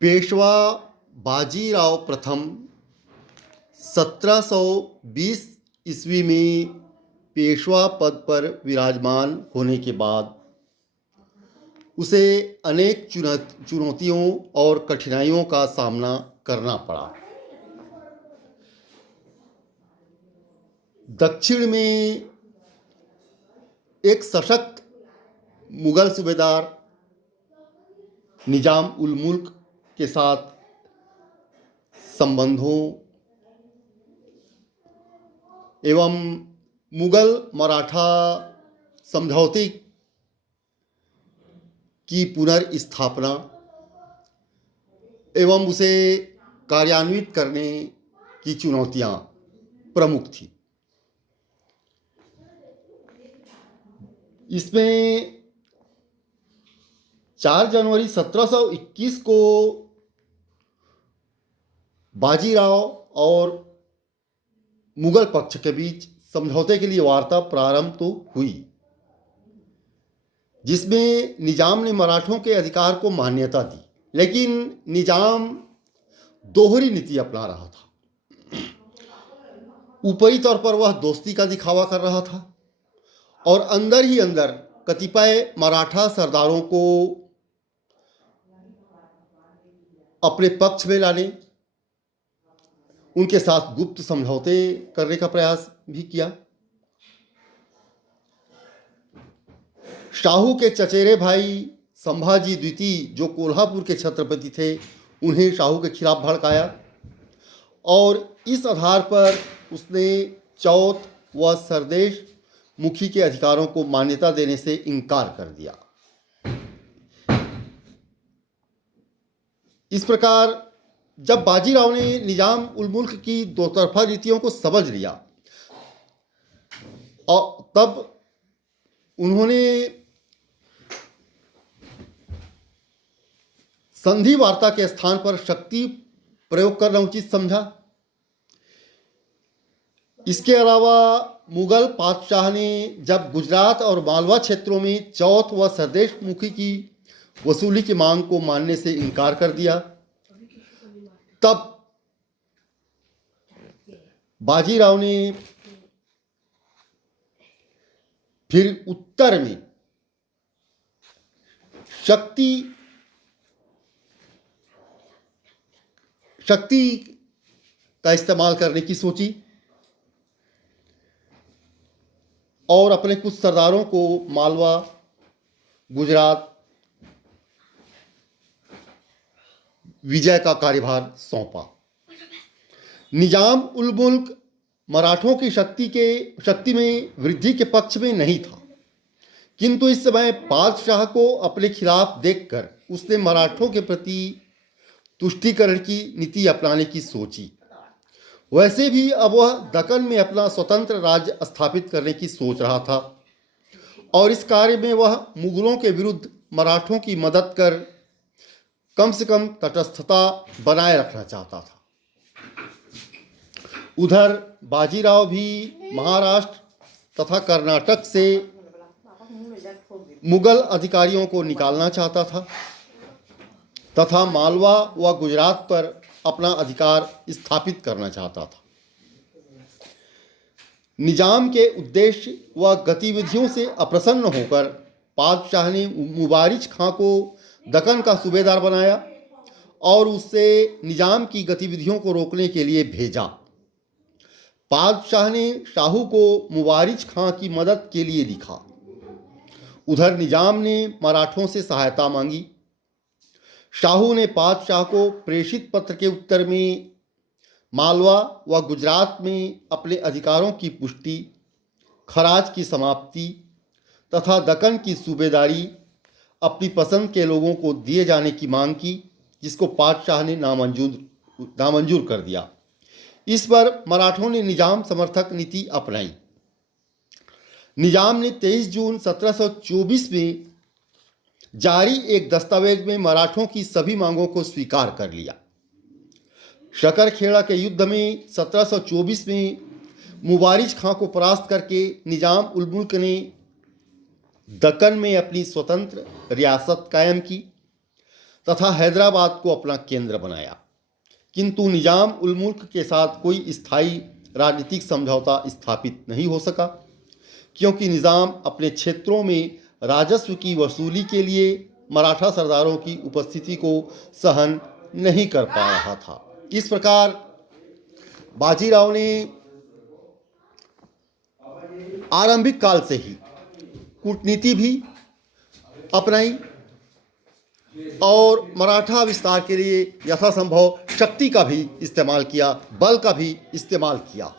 पेशवा बाजीराव प्रथम 1720 ईस्वी में पेशवा पद पर विराजमान होने के बाद उसे अनेक चुनौतियों और कठिनाइयों का सामना करना पड़ा। दक्षिण में एक सशक्त मुगल सूबेदार निजाम उल मुल्क के साथ संबंधों एवं मुगल मराठा समझौते की पुनर्स्थापना एवं उसे कार्यान्वित करने की चुनौतियां प्रमुख थी। इसमें 4 जनवरी 1721 को बाजीराव और मुगल पक्ष के बीच समझौते के लिए वार्ता प्रारंभ तो हुई, जिसमें निजाम ने मराठों के अधिकार को मान्यता दी, लेकिन निजाम दोहरी नीति अपना रहा था। ऊपरी तौर पर वह दोस्ती का दिखावा कर रहा था और अंदर ही अंदर कतिपय मराठा सरदारों को अपने पक्ष में लाने, उनके साथ गुप्त समझौते करने का प्रयास भी किया। शाहू के चचेरे भाई संभाजी द्वितीय, जो कोल्हापुर के छत्रपति थे, उन्हें शाहू के खिलाफ भड़काया और इस आधार पर उसने चौथ व सरदेश मुखी के अधिकारों को मान्यता देने से इनकार कर दिया। इस प्रकार जब बाजीराव ने निजाम उल मुल्क की दो तरफा नीतियों को समझ लिया और तब उन्होंने संधि वार्ता के स्थान पर शक्ति प्रयोग करना उचित समझा। इसके अलावा मुगल पातशाह ने जब गुजरात और मालवा क्षेत्रों में चौथ व सरदेश मुखी की वसूली की मांग को मानने से इनकार कर दिया, तब बाजीराव ने फिर उत्तर में शक्ति का इस्तेमाल करने की सोची और अपने कुछ सरदारों को मालवा, गुजरात विजय का कार्यभार सौंपा। निजाम उल मुल्क मराठों की शक्ति में वृद्धि के पक्ष में नहीं था, किंतु इस समय बादशाह को अपने खिलाफ देखकर उसने मराठों के प्रति तुष्टीकरण की नीति अपनाने की सोची। वैसे भी अब वह दक्कन में अपना स्वतंत्र राज्य स्थापित करने की सोच रहा था और इस कार्य में वह मुगलों के विरुद्ध मराठों की मदद कर कम से कम तटस्थता बनाए रखना चाहता था। उधर बाजीराव भी महाराष्ट्र तथा कर्नाटक से मुगल अधिकारियों को निकालना चाहता था तथा मालवा व गुजरात पर अपना अधिकार स्थापित करना चाहता था। निजाम के उद्देश्य व गतिविधियों से अप्रसन्न होकर बादशाह ने मुबारिज खां को दक्कन का सूबेदार बनाया और उससे निजाम की गतिविधियों को रोकने के लिए भेजा। बादशाह ने शाहू को मुबारिज खां की मदद के लिए लिखा। उधर निजाम ने मराठों से सहायता मांगी। शाहू ने बादशाह को प्रेषित पत्र के उत्तर में मालवा व गुजरात में अपने अधिकारों की पुष्टि, खराज की समाप्ति तथा दक्कन की सूबेदारी अपनी पसंद के लोगों को दिए जाने की मांग की, जिसको बादशाह ने नामंजूर कर दिया। इस पर मराठों ने निजाम समर्थक नीति अपनाई। निजाम ने 23 जून 1724 में जारी एक दस्तावेज में मराठों की सभी मांगों को स्वीकार कर लिया। शकरखेड़ा के युद्ध में 1724 में मुबारिज खां को परास्त करके निजाम उल मुल्क ने दक्कन में अपनी स्वतंत्र रियासत कायम की तथा हैदराबाद को अपना केंद्र बनाया। किंतु निजाम उल मुल्क के साथ कोई स्थायी राजनीतिक समझौता स्थापित नहीं हो सका, क्योंकि निजाम अपने क्षेत्रों में राजस्व की वसूली के लिए मराठा सरदारों की उपस्थिति को सहन नहीं कर पा रहा था। इस प्रकार बाजीराव ने आरंभिक काल से ही कूटनीति भी अपनाई और मराठा विस्तार के लिए यथासंभव शक्ति का भी इस्तेमाल किया, बल का भी इस्तेमाल किया।